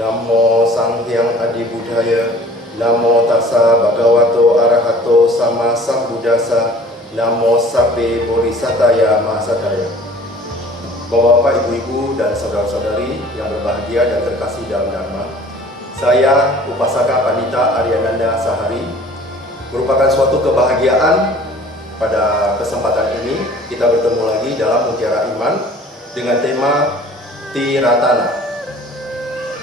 Namo Sang Hyang Adi Buddhaya. Namo Tassa Bhagavato Arahato Sama Sambuddhassa. Namo Sabbe Bodhisataya Mahasataya. Bapak-bapak, ibu-ibu, dan saudara-saudari yang berbahagia dan terkasih dalam Dharma, saya Upasaka Pandita Aryananda Sahari. Merupakan suatu kebahagiaan pada kesempatan ini kita bertemu lagi dalam Mutiara Iman dengan tema Tiratana.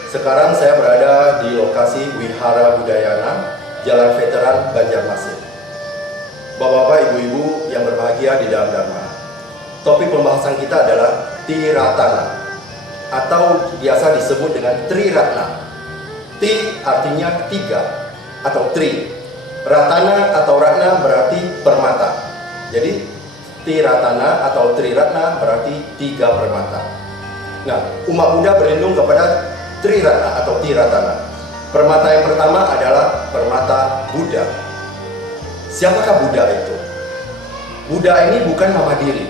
Sekarang saya berada di lokasi Wihara Budayana, Jalan Veteran Banjarmasin. Bapak-bapak, ibu-ibu yang berbahagia di dalam Dharma, topik pembahasan kita adalah Tiratana, atau biasa disebut dengan Triratna. Ti artinya tiga atau tri. Ratana atau ratna berarti permata. Jadi Tiratana atau Triratna berarti tiga permata. Nah, umat Buddha berlindung kepada Triratna atau Tiratana. Permata yang pertama adalah permata Buddha. Siapakah Buddha itu? Buddha ini bukan nama diri,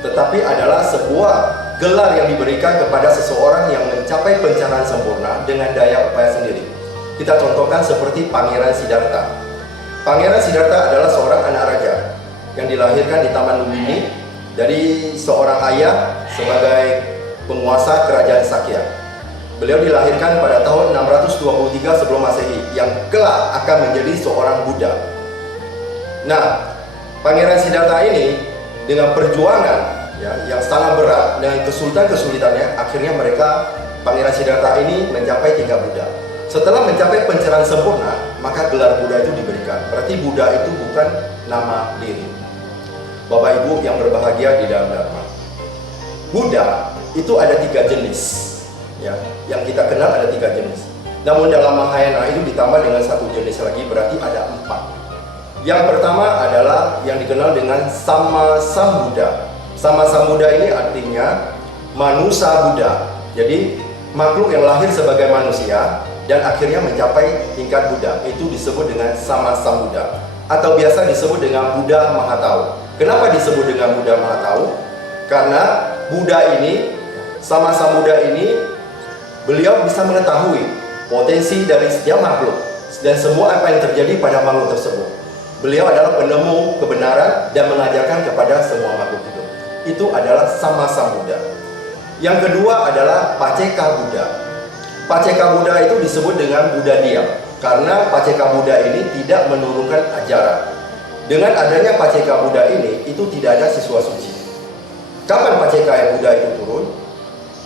tetapi adalah sebuah gelar yang diberikan kepada seseorang yang mencapai pencerahan sempurna dengan daya upaya sendiri. Kita contohkan seperti Pangeran Siddhartha. Pangeran Siddhartha adalah seorang anak raja yang dilahirkan di Taman Lumbini dari seorang ayah sebagai penguasa kerajaan Sakya. Beliau dilahirkan pada tahun 623 sebelum Masehi yang kelak akan menjadi seorang Buddha. Nah, Pangeran Siddhartha ini dengan perjuangan yang sangat berat dengan kesulitannya, akhirnya Pangeran Siddhartha ini mencapai tingkat Buddha. Setelah mencapai pencerahan sempurna, maka gelar Buddha itu diberikan. Berarti Buddha itu bukan nama diri. Bapak Ibu yang berbahagia di dalam Dharma, Buddha itu ada tiga jenis, ya, yang kita kenal ada tiga jenis. Namun dalam Mahayana itu ditambah dengan satu jenis lagi, berarti ada 4. Yang pertama adalah yang dikenal dengan Sama Sambuddha. Sama Sambuddha ini artinya manusia Buddha. Jadi makhluk yang lahir sebagai manusia dan akhirnya mencapai tingkat Buddha, itu disebut dengan Sama Sambuddha, atau biasa disebut dengan Buddha Mahatau. Kenapa disebut dengan Buddha Mahatau? Karena Buddha ini, Sama Sambuddha ini, beliau bisa mengetahui potensi dari setiap makhluk dan semua apa yang terjadi pada makhluk tersebut. Beliau adalah penemu kebenaran dan mengajarkan kepada semua makhluk hidup. Itu adalah Sama Sambuddha. Yang kedua adalah Paceka Buddha. Paceka Buddha itu disebut dengan Buddha diam, karena Paceka Buddha ini tidak menurunkan ajaran. Dengan adanya Paceka Buddha ini, itu tidak ada siswa suci. Kapan Paceka Buddha itu turun?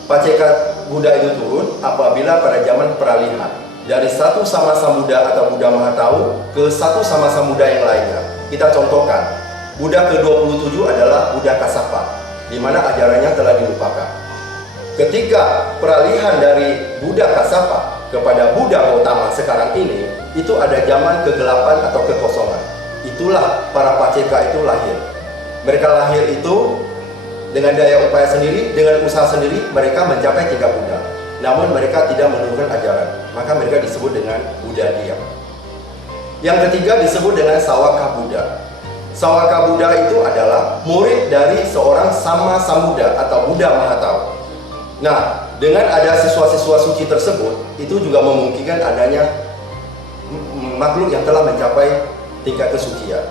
Paceka Buddha itu turun apabila pada zaman peralihan dari satu Sama Sambuddha atau Buddha Mahatau ke satu Sama Sambuddha yang lainnya. Kita contohkan, Buddha ke-27 adalah Buddha Kassapa, di mana ajarannya telah dilupakan. Ketika peralihan dari Buddha Kassapa kepada Buddha Gautama sekarang ini, itu ada zaman kegelapan atau kekosongan. Itulah para Paceka itu lahir. Mereka lahir itu dengan daya upaya sendiri, dengan usaha sendiri, mereka mencapai tingkat Buddha. Namun mereka tidak menurunkan ajaran, maka mereka disebut dengan Buddha diam. Yang ketiga disebut dengan Sawaka Buddha. Sawaka Buddha itu adalah murid dari seorang Sama Sambuddha atau Buddha Mahatau. Nah, dengan ada siswa-siswa suci tersebut, itu juga memungkinkan adanya makhluk yang telah mencapai tingkat kesucian.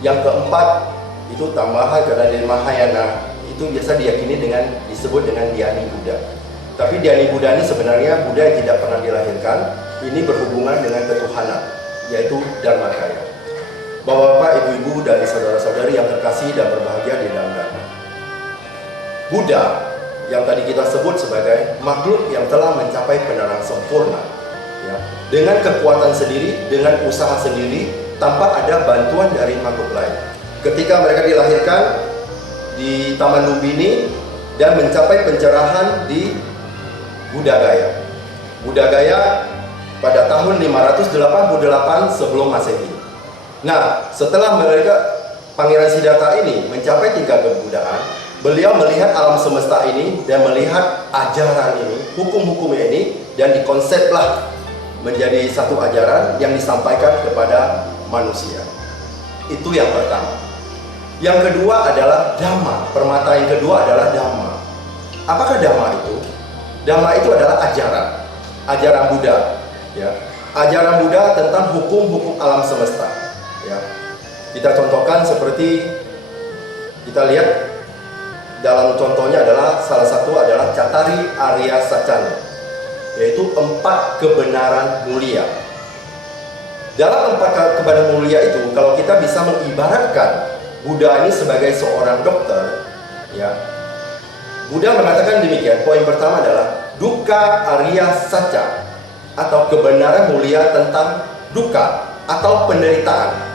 Yang keempat, itu tambahan karena dari Mahayana, itu biasa diyakini disebut dengan Dhyani Buddha. Tapi Dhyani Buddha ini sebenarnya Buddha yang tidak pernah dilahirkan. Ini berhubungan dengan ketuhanan, yaitu Dharmakaya. Bapak-bapak, ibu-ibu, dan saudara-saudari yang terkasih dan berbahagia di dalam Dharma, Buddha yang tadi kita sebut sebagai makhluk yang telah mencapai penerangan sempurna, ya, dengan kekuatan sendiri, dengan usaha sendiri, tanpa ada bantuan dari makhluk lain. Ketika mereka dilahirkan di Taman Lumbini dan mencapai pencerahan di Buddha Gaya. Buddha Gaya pada tahun 588 sebelum Masehi. Nah, setelah Pangeran Siddhartha ini mencapai tingkat kebuddhaan, beliau melihat alam semesta ini dan melihat ajaran ini, hukum-hukum ini, dan dikonseplah menjadi satu ajaran yang disampaikan kepada manusia. Itu yang pertama. Yang kedua adalah Dhamma. Permata yang kedua adalah Dhamma. Apakah Dhamma itu? Dhamma itu adalah ajaran. ajaran Buddha, ya. Ajaran Buddha tentang hukum-hukum alam semesta, ya. Kita contohkan seperti kita lihat dalam contohnya adalah salah satu adalah Cattari Arya Sacana, yaitu 4 kebenaran mulia. Dalam 4 kebenaran mulia itu, kalau kita bisa mengibaratkan Buddha ini sebagai seorang dokter, ya. Buddha mengatakan demikian. Poin pertama adalah dukkha arya sacca, atau kebenaran mulia tentang dukkha atau penderitaan.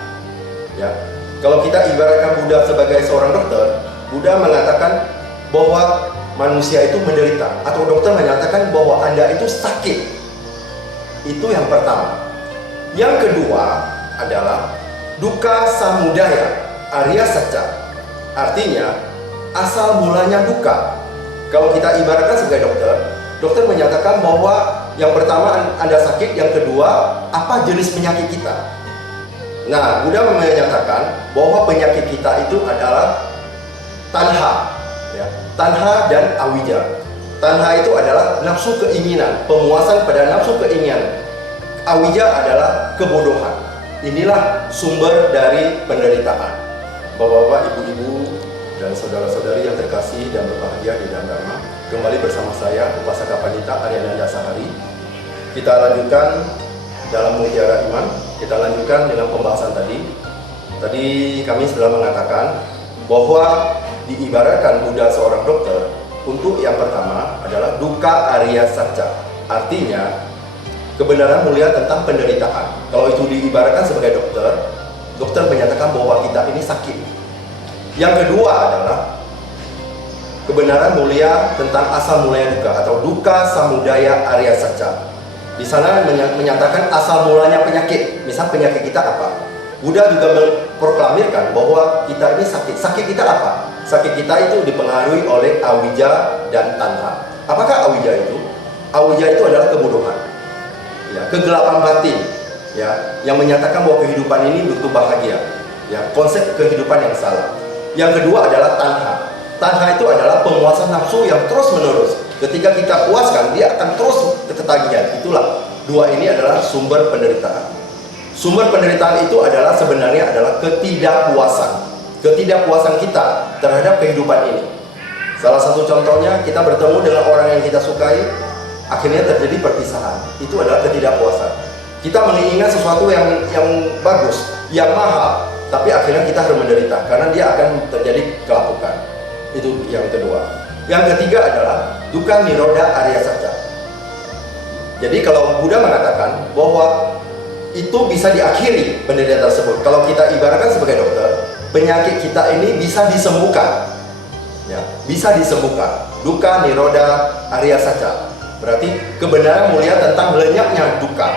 Ya. Kalau kita ibaratkan Buddha sebagai seorang dokter, Buddha mengatakan bahwa manusia itu menderita, atau dokter menyatakan bahwa Anda itu sakit. Itu yang pertama. Yang kedua adalah dukkha samudaya arya sacca. Artinya asal mulanya dukkha. Kalau kita ibaratkan sebagai dokter, dokter menyatakan bahwa yang pertama Anda sakit, yang kedua apa jenis penyakit kita. Nah, Buddha menyatakan bahwa penyakit kita itu adalah tanha, ya. Tanha dan awija. Tanha itu adalah nafsu keinginan, pemuasan pada nafsu keinginan. Awija adalah kebodohan. Inilah sumber dari penderitaan. Bapak-bapak, ibu-ibu, dan saudara-saudari yang terkasih dan berbahagia di dalam Dharma, kembali bersama saya, Upasaka Pandita Aryananda Sahari. Kita lanjutkan dalam Mutiara Iman. Kita lanjutkan dengan pembahasan tadi. Tadi kami sudah mengatakan bahwa diibaratkan Buddha seorang dokter untuk yang pertama adalah dukkha arya sacca. Artinya kebenaran mulia tentang penderitaan. Kalau itu diibaratkan sebagai dokter, dokter menyatakan bahwa kita ini sakit. Yang kedua adalah kebenaran mulia tentang asal mulanya dukkha, atau dukkha samudaya arya sacca. Di sana menyatakan asal mulanya penyakit. Misal penyakit kita apa? Buddha juga memproklamirkan bahwa kita ini sakit. Sakit kita apa? Sakit kita itu dipengaruhi oleh awija dan tanha. Apakah awija itu? Awija itu adalah kebodohan, ya, kegelapan batin, ya, yang menyatakan bahwa kehidupan ini butuh bahagia, ya, konsep kehidupan yang salah. Yang kedua adalah tanha. Tanha itu adalah penguasaan nafsu yang terus menerus. Ketika kita puaskan, dia akan terus ketagihan. Itulah dua ini adalah sumber penderitaan. Sumber penderitaan itu adalah sebenarnya adalah ketidakpuasan. Ketidakpuasan kita terhadap kehidupan ini. Salah satu contohnya, kita bertemu dengan orang yang kita sukai, akhirnya terjadi perpisahan. Itu adalah ketidakpuasan. Kita menginginkan sesuatu yang bagus, yang mahal, tapi akhirnya kita harus menderita karena dia akan terjadi kelapukan. Itu yang kedua. Yang ketiga adalah dukkha nirodha arya sacca. Jadi kalau Buddha mengatakan bahwa itu bisa diakhiri penderitaan tersebut. Kalau kita ibaratkan sebagai dokter, penyakit kita ini bisa disembuhkan, ya, bisa disembuhkan. Dukkha nirodha arya sacca berarti kebenaran mulia tentang lenyapnya dukkha,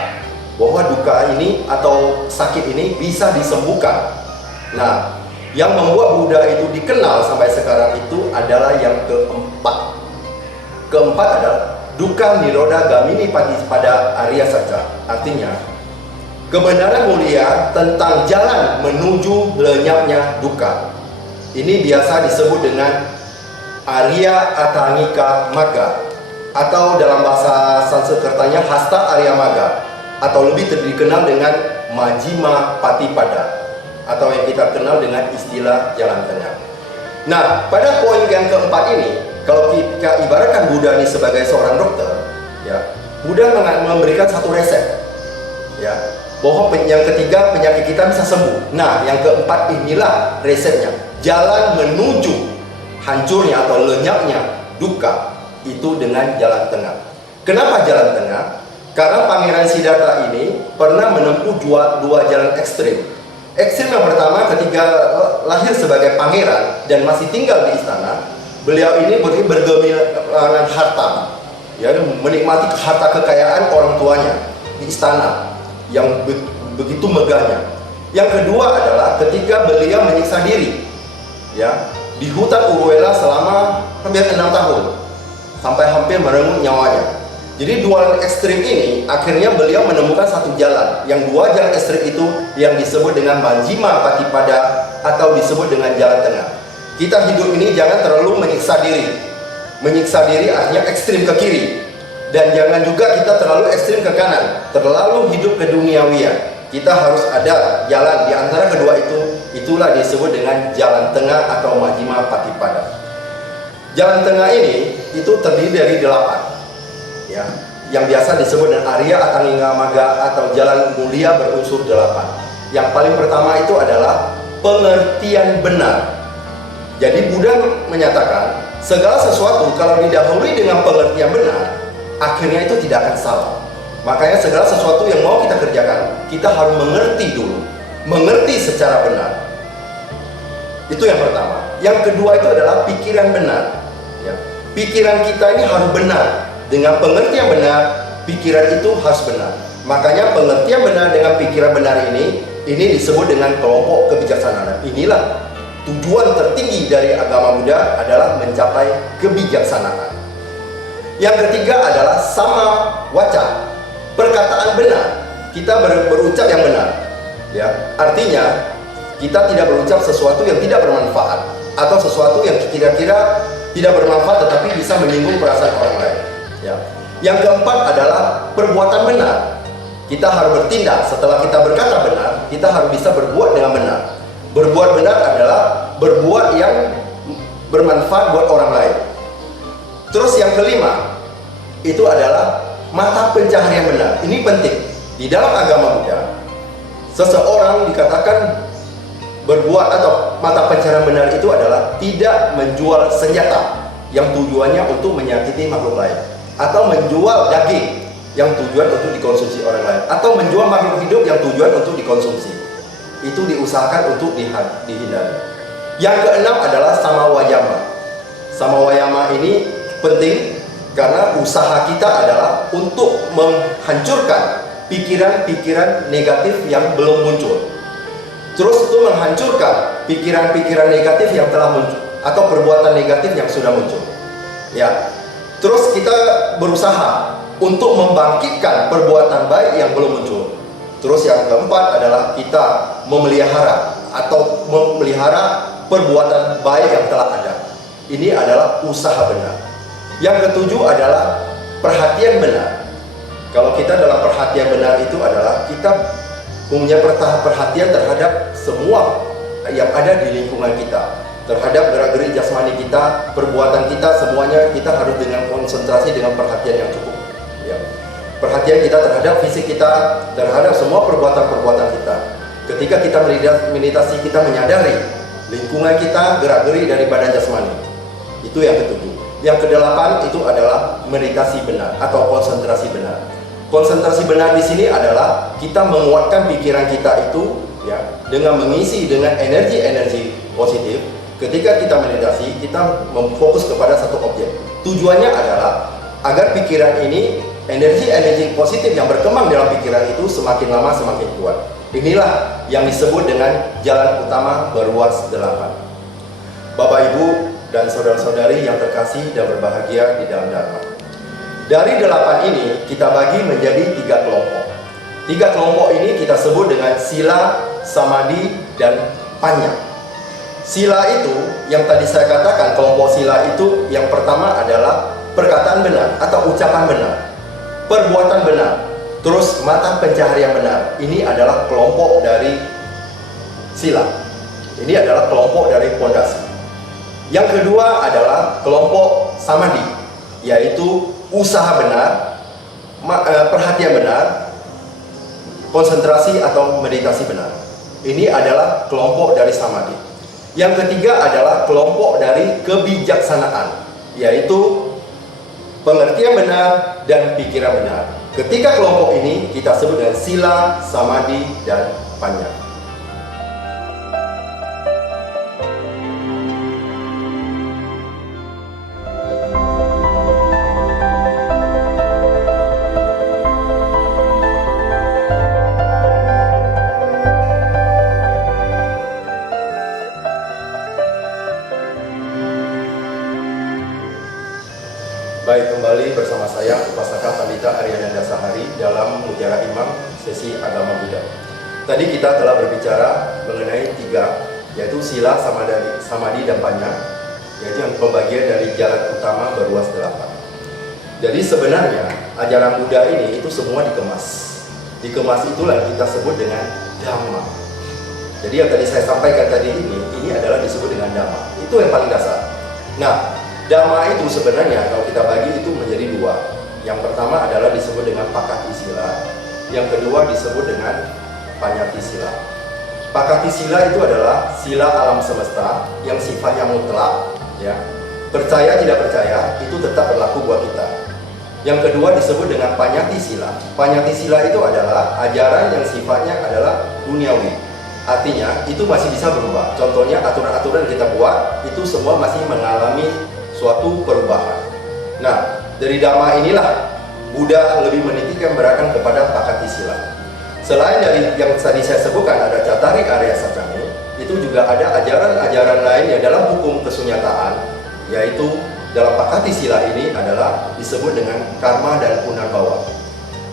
bahwa dukkha ini atau sakit ini bisa disembuhkan. Nah, yang membuat Buddha itu dikenal sampai sekarang itu adalah yang keempat. Keempat adalah dukkha nirodha gamini pada arya sacca. Artinya kebenaran mulia tentang jalan menuju lenyapnya dukkha. Ini biasa disebut dengan Arya Atangika Magga, atau dalam bahasa Sanskertanya Hasta Arya Magga, atau lebih dikenal dengan Majjhima Patipada, atau yang kita kenal dengan istilah jalan tengah. Nah, pada poin yang keempat ini, kalau kita ibaratkan Buddha ini sebagai seorang dokter, ya, Buddha memberikan satu resep, ya, bahwa yang ketiga penyakit kita bisa sembuh. Nah, yang keempat inilah resepnya, jalan menuju hancurnya atau lenyapnya dukkha itu dengan jalan tengah. Kenapa jalan tengah? Karena Pangeran Siddhartha ini pernah menempuh dua jalan ekstrim. Ekstrim yang pertama ketika lahir sebagai pangeran dan masih tinggal di istana, beliau ini bergemilangan harta, ya, menikmati harta kekayaan orang tuanya di istana yang begitu megahnya. Yang kedua adalah ketika beliau menyiksa diri, ya, di hutan Uruvela selama hampir 6 tahun sampai hampir merenggut nyawanya. Jadi dua ekstrim ini akhirnya beliau menemukan satu jalan. Yang dua jalan ekstrim itu yang disebut dengan Majjhima Patipada atau disebut dengan jalan tengah. Kita hidup ini jangan terlalu menyiksa diri. Menyiksa diri artinya ekstrim ke kiri. Dan jangan juga kita terlalu ekstrim ke kanan, terlalu hidup ke duniawian. Kita harus ada jalan di antara kedua itu, itulah disebut dengan jalan tengah atau majjhima patipada. Jalan tengah ini itu terdiri dari 8, ya, yang biasa disebut dengan Arya Atangingga Magga atau jalan mulia berunsur 8. Yang paling pertama itu adalah pengertian benar. Jadi Buddha menyatakan segala sesuatu kalau didahului dengan pengertian benar, akhirnya itu tidak akan salah. Makanya segala sesuatu yang mau kita kerjakan, kita harus mengerti dulu, mengerti secara benar. Itu yang pertama. Yang kedua itu adalah pikiran benar, ya. Pikiran kita ini harus benar. Dengan pengertian benar, pikiran itu harus benar. Makanya pengertian benar dengan pikiran benar ini disebut dengan kelompok kebijaksanaan. Inilah tujuan tertinggi dari agama Buddha adalah mencapai kebijaksanaan. Yang ketiga adalah sama waca, perkataan benar. Kita berucap yang benar, ya. Artinya kita tidak berucap sesuatu yang tidak bermanfaat atau sesuatu yang kira-kira tidak bermanfaat tetapi bisa menyinggung perasaan orang lain, ya. Yang keempat adalah perbuatan benar. Kita harus bertindak setelah kita berkata benar, kita harus bisa berbuat dengan benar. Berbuat benar adalah berbuat yang bermanfaat buat orang lain. Terus yang kelima itu adalah mata pencaharian benar. Ini penting. Di dalam agama Buddha, seseorang dikatakan berbuat atau mata pencaharian benar itu adalah tidak menjual senjata yang tujuannya untuk menyakiti makhluk lain, atau menjual daging yang tujuan untuk dikonsumsi orang lain, atau menjual makhluk hidup yang tujuan untuk dikonsumsi. Itu diusahakan untuk dihindari. Yang keenam adalah samawayama. Samawayama ini penting karena usaha kita adalah untuk menghancurkan pikiran-pikiran negatif yang belum muncul. Terus itu menghancurkan pikiran-pikiran negatif yang telah muncul atau perbuatan negatif yang sudah muncul. Ya. Terus kita berusaha untuk membangkitkan perbuatan baik yang belum muncul. Terus yang keempat adalah kita memelihara perbuatan baik yang telah ada. Ini adalah usaha benar. Yang ketujuh adalah perhatian benar. Kalau kita dalam perhatian benar itu adalah kita punya perhatian terhadap semua yang ada di lingkungan kita, terhadap gerak-gerik jasmani kita, perbuatan kita, semuanya kita harus dengan konsentrasi dengan perhatian yang cukup, ya. Perhatian kita terhadap fisik kita, terhadap semua perbuatan-perbuatan kita. Ketika kita meditasi, kita menyadari lingkungan kita, gerak-gerik dari badan jasmani. Itu yang ketujuh. Yang kedelapan itu adalah meditasi benar atau konsentrasi benar. Konsentrasi benar di sini adalah kita menguatkan pikiran kita itu, ya, dengan mengisi dengan energi-energi positif. Ketika kita meditasi, kita memfokus kepada satu objek. Tujuannya adalah agar pikiran ini, energi-energi positif yang berkembang dalam pikiran itu semakin lama semakin kuat. Inilah yang disebut dengan jalan utama beruas 8. Bapak, Ibu, dan saudara-saudari yang terkasih dan berbahagia di dalam Dharma. Dari 8 ini kita bagi menjadi 3 kelompok. 3 kelompok ini kita sebut dengan sila, samadhi, dan panya. Sila itu yang tadi saya katakan, kelompok sila itu yang pertama adalah perkataan benar atau ucapan benar, perbuatan benar, terus mata pencaharian benar. Ini adalah kelompok dari sila. Ini adalah kelompok dari pondasi. Yang kedua adalah kelompok samadhi, yaitu usaha benar, perhatian benar, konsentrasi atau meditasi benar. Ini adalah kelompok dari samadhi. Yang ketiga adalah kelompok dari kebijaksanaan, yaitu pengertian benar dan pikiran benar. Ketika kelompok ini kita sebut dengan sila, samadhi, dan panya. Baik, kembali bersama saya Upasaka Pandita Aryananda Sahari dalam Mutiara Imam sesi Agama Buddha. Tadi kita telah berbicara mengenai 3, yaitu sila, samadhi, dan panya, yaitu yang pembagian dari jalan utama beruas 8. Jadi sebenarnya ajaran Buddha ini itu semua dikemas. Dikemas itulah yang kita sebut dengan Dhamma. Jadi yang tadi saya sampaikan tadi ini adalah disebut dengan Dhamma. Itu yang paling dasar. Nah, Dhamma itu sebenarnya kalau kita bagi itu menjadi dua. Yang pertama adalah disebut dengan Pakati Sila. Yang kedua disebut dengan Panyati Sila. Pakati Sila itu adalah sila alam semesta yang sifatnya mutlak, ya. Percaya tidak percaya itu tetap berlaku buat kita. Yang kedua disebut dengan Panyati Sila. Panyati Sila itu adalah ajaran yang sifatnya adalah duniawi. Artinya itu masih bisa berubah. Contohnya aturan-aturan yang kita buat itu semua masih mengalami suatu perubahan. Nah, dari Dhamma inilah Buddha lebih menitikkan beratkan kepada Pakati Sila. Selain dari yang tadi saya sebutkan ada Catarik Arya Sacani, itu juga ada ajaran-ajaran lain yang dalam hukum kesunyataan, yaitu dalam Pakati Sila ini adalah disebut dengan Karma dan Punarbawa.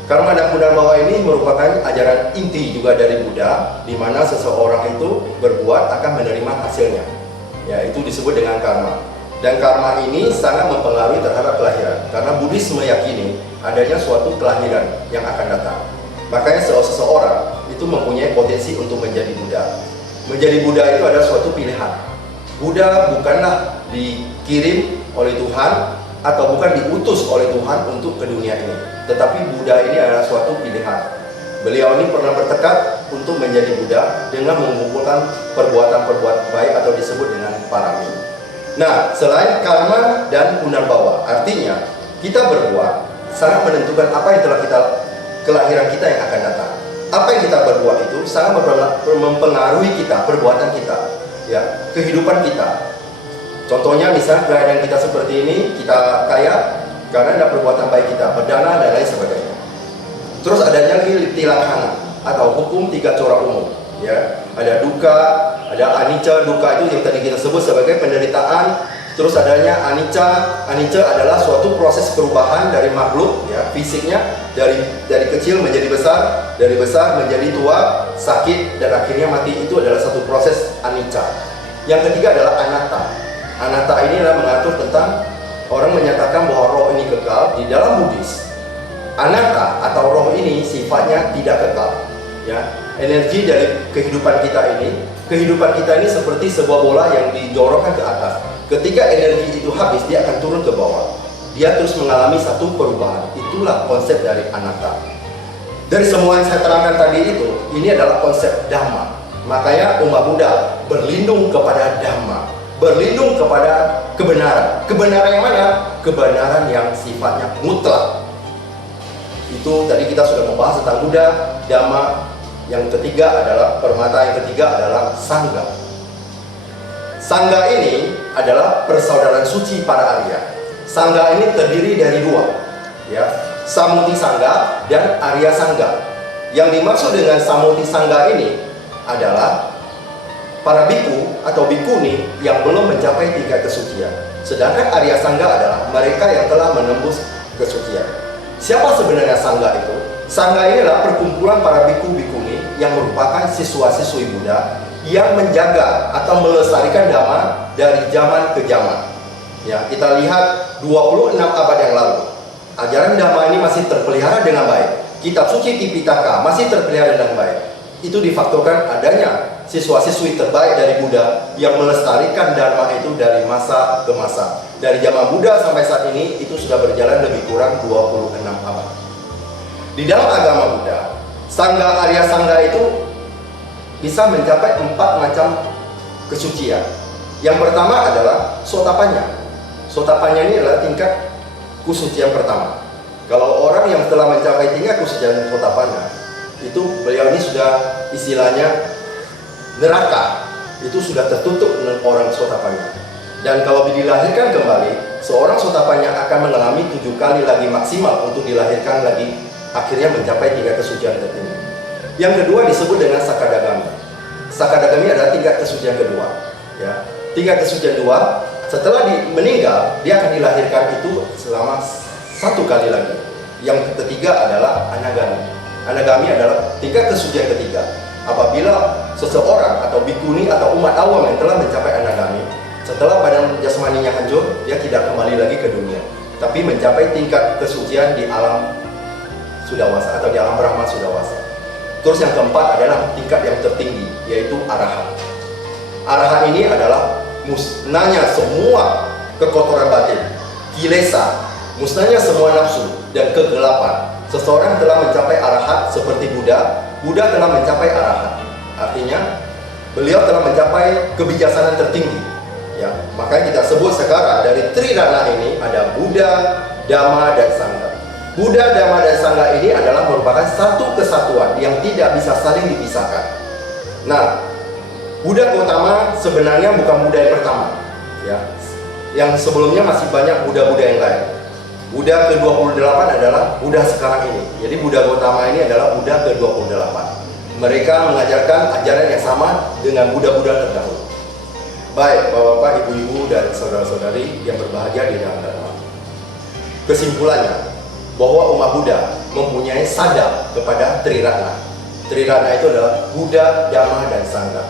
Karma dan Punarbawa ini merupakan ajaran inti juga dari Buddha, di mana seseorang itu berbuat akan menerima hasilnya. Ya, itu disebut dengan karma. Dan karma ini sangat mempengaruhi terhadap kelahiran, karena Buddhis meyakini adanya suatu kelahiran yang akan datang. Makanya seseorang itu mempunyai potensi untuk menjadi Buddha. Menjadi Buddha itu adalah suatu pilihan. Buddha bukanlah dikirim oleh Tuhan atau bukan diutus oleh Tuhan untuk ke dunia ini. Tetapi Buddha ini adalah suatu pilihan. Beliau ini pernah bertekad untuk menjadi Buddha dengan mengumpulkan perbuatan-perbuatan baik atau disebut dengan parami. Nah, selain karma dan punarbawa, artinya kita berbuat sangat menentukan apa yang telah kita kelahiran kita yang akan datang. Apa yang kita berbuat itu sangat mempengaruhi kita, perbuatan kita, ya, kehidupan kita. Contohnya misalnya keadaan kita seperti ini, kita kaya karena ada perbuatan baik kita, berdana dan lain sebagainya. Terus adanya lagi tilakhana atau hukum tiga corak umum, ya. Ada duka, ada anicca, duka itu yang tadi kita sebut sebagai penderitaan. Terus adanya anicca. Anicca adalah suatu proses perubahan dari makhluk, ya, fisiknya dari kecil menjadi besar, dari besar menjadi tua, sakit dan akhirnya mati. Itu adalah satu proses anicca. Yang ketiga adalah anatta. Anatta ini adalah mengatur tentang orang menyatakan bahwa roh ini kekal. Di dalam Buddhis, anatta atau roh ini sifatnya tidak kekal, ya. Energi dari kehidupan kita ini seperti sebuah bola yang didorongkan ke atas. Ketika energi itu habis, dia akan turun ke bawah. Dia terus mengalami satu perubahan. Itulah konsep dari anatta. Dari semua yang saya terangkan tadi itu, ini adalah konsep Dhamma. Makanya umat Buddha berlindung kepada Dhamma, berlindung kepada kebenaran. Kebenaran yang mana? Kebenaran yang sifatnya mutlak. Itu tadi kita sudah membahas tentang Buddha, Dhamma. Yang ketiga adalah permata, yang ketiga adalah Sangha. Sangha ini adalah persaudaraan suci para Arya. Sangha ini terdiri dari dua, ya, Samuti Sangha dan Arya Sangha. Yang dimaksud dengan Samuti Sangha ini adalah para biku atau bikuni yang belum mencapai tingkat kesucian. Sedangkan Arya Sangha adalah mereka yang telah menembus kesucian. Siapa sebenarnya Sangha itu? Sangha ini adalah perkumpulan para biku-bikuni yang merupakan siswa-siswi Buddha yang menjaga atau melestarikan Dhamma dari zaman ke zaman. Ya, kita lihat 26 abad yang lalu, ajaran Dhamma ini masih terpelihara dengan baik. Kitab suci Tipitaka masih terpelihara dengan baik. Itu difaktorkan adanya siswa-siswi terbaik dari Buddha yang melestarikan Dhamma itu dari masa ke masa. Dari zaman Buddha sampai saat ini itu sudah berjalan lebih kurang 26 abad. Di dalam agama Buddha, Sangha Arya Sangha itu bisa mencapai 4 macam kesucian. Yang pertama adalah Sotapanya. Sotapanya ini adalah tingkat kesucian pertama. Kalau orang yang telah mencapai tingkat kesucian Sotapanya, itu beliau ini sudah istilahnya neraka. Itu sudah tertutup dengan orang Sotapanya. Dan kalau dilahirkan kembali, seorang Sotapanya akan mengalami 7 kali lagi maksimal untuk dilahirkan lagi, akhirnya mencapai tingkat kesucian tertinggi. Yang kedua disebut dengan Sakadagami. Sakadagami adalah tingkat kesucian kedua, ya. Tingkat kesucian dua, setelah meninggal, dia akan dilahirkan itu selama 1 kali lagi. Yang ketiga adalah Anagami. Anagami adalah tingkat kesucian ketiga. Apabila seseorang atau bikuni atau umat awam yang telah mencapai Anagami, setelah badan jasmaninya hancur, dia tidak kembali lagi ke dunia. tapi mencapai tingkat kesucian di alam sudawasa atau di alam Brahma sudawasa. Terus yang keempat adalah tingkat yang tertinggi, yaitu arahat. Arahat ini adalah musnahnya semua kekotoran batin, kilesa, musnahnya semua nafsu dan kegelapan. Seseorang telah mencapai arahat seperti Buddha. Buddha telah mencapai arahat. Artinya beliau telah mencapai kebijaksanaan tertinggi. Ya, makanya kita sebut sekarang dari Triratna ini ada Buddha, Dhamma, dan Sangha. Buddha, Dhamma, dan Sangha ini adalah merupakan satu kesatuan yang tidak bisa saling dipisahkan. Nah, Buddha Gautama sebenarnya bukan Buddha yang pertama, ya. Yang sebelumnya masih banyak Buddha-Buddha yang lain. Buddha ke-28 adalah Buddha sekarang ini. Jadi Buddha Gautama ini adalah Buddha ke-28. Mereka mengajarkan ajaran yang sama dengan Buddha-Buddha terdahulu. Baik, Bapak-bapak, Ibu-ibu, dan saudara-saudari yang berbahagia di dalam Dharma. Kesimpulannya, bahwa umat Buddha mempunyai sadar kepada Triratna. Triratna itu adalah Buddha, Dhamma, dan Sangha.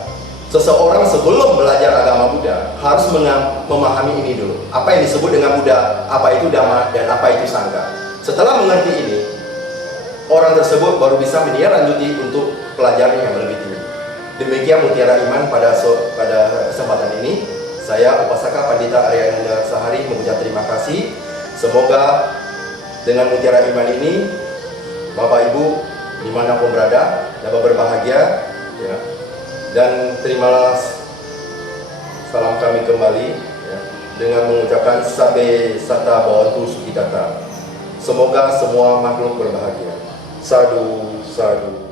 Seseorang sebelum belajar agama Buddha harus memahami ini dulu. Apa yang disebut dengan Buddha, apa itu Dhamma, dan apa itu Sangha. Setelah mengerti ini, orang tersebut baru bisa menindaklanjuti untuk pelajaran yang lebih tinggi. Demikian Mutiara Iman pada kesempatan ini. Saya Upasaka Pandita Aryananda Sahari mengucap terima kasih. Semoga dengan Mutiara Iman ini Bapak Ibu dimanapun berada dapat berbahagia, ya. Dan terimalah salam kami kembali, ya, dengan mengucapkan Sabe Sata Bhavantu Sukhitata. Semoga semua makhluk berbahagia. Sadhu, sadhu.